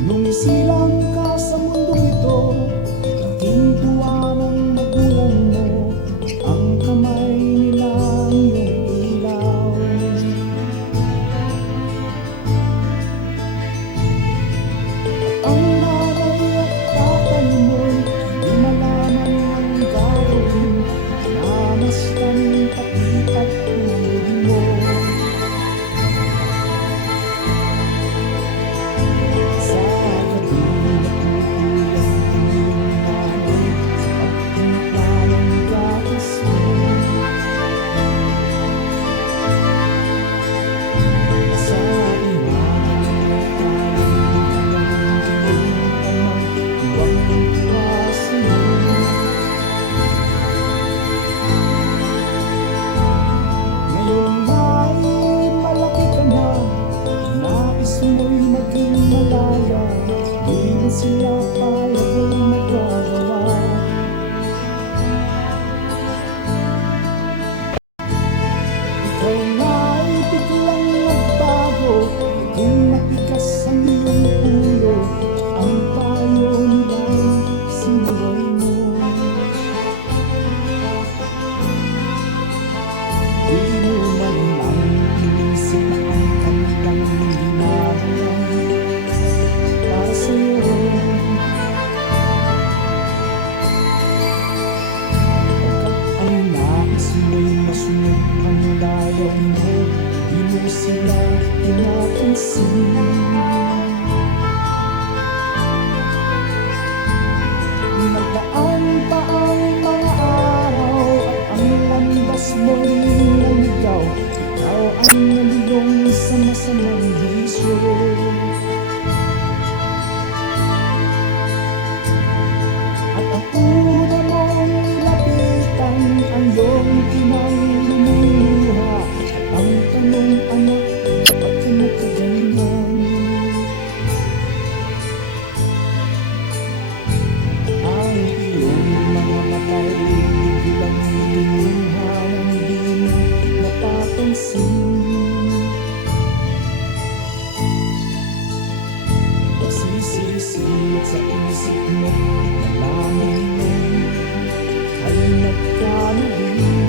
Nung isilang ka sa mundong ito, laking tuwa ng magulang mo, ang kamay nilang iyong ilaw. Ang nanay at tatay mo, di malaman ang gagawin, namastan pati pagtulog mo. Sa gabi natutulog iyong nanay sa pagtimpla ng gatas mo. Sa umaga ay kailangan iyong amang tuwang-tuwa sa'yo. Ngayon ay malaki ka na, nais mo'y maging malaya, di na sila payag ay magagawa. Ikaw nga'y biglang nagbago, naging matigas ang iyong ulo, ang payo nila'y sinuway mo. Di mo man lang inisip ang kanilang ginagawa para sa'yo. Pagkat ang nais mo'y masunod ang dayaw mo, di mo sila pinapansin. Nagdaan pa ang mga araw at ang landas mo'y naligaw, ikaw ang naliyong sa masamang bisyo. At ang una mong nilapitan ang iyong inang lumuluha, at ang tanong, anak, ba't ka nagkaganyan? Ang iyong mga matay biglang lumuha nang di mo napapansin. Pagsisisit sa isip mo, nalaman mo ay nagkamali.